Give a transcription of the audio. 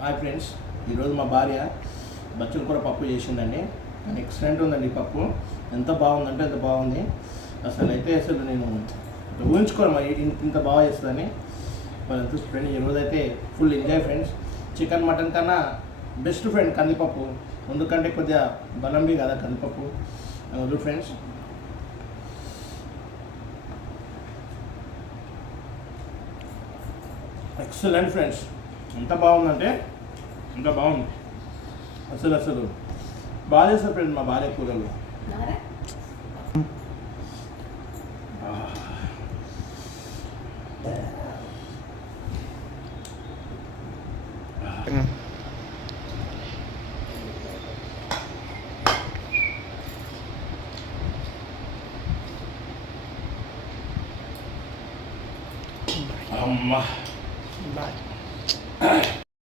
Hi friends, ఈరోజు మా భార్య బచ్చల కూర పప్పు చేసిందండి. కానీ ఎక్సలెంట్ ఉందండి పప్పు. ఎంత బాగుందంటే ఎంత బాగుంది. అసలు నేను ఊహించుకోను మరి ఇంత బాగా చేస్తుందని. మరి ఎంత ఫ్రెండ్ ఈరోజు అయితే full enjoy friends. Chicken mutton కన్నా బెస్ట్ ఫ్రెండ్ కందిపప్పు. ఎందుకంటే కొద్దిగా బలంబి కదా కందిపప్పు. వద్దు ఫ్రెండ్స్. Excellent friends. ఎంత బాగుందంటే ఎంత బాగుంది. అసలు బాగా చేస్తారు ఫ్రెండ్స్ మా భార్య కూరలు. అమ్మా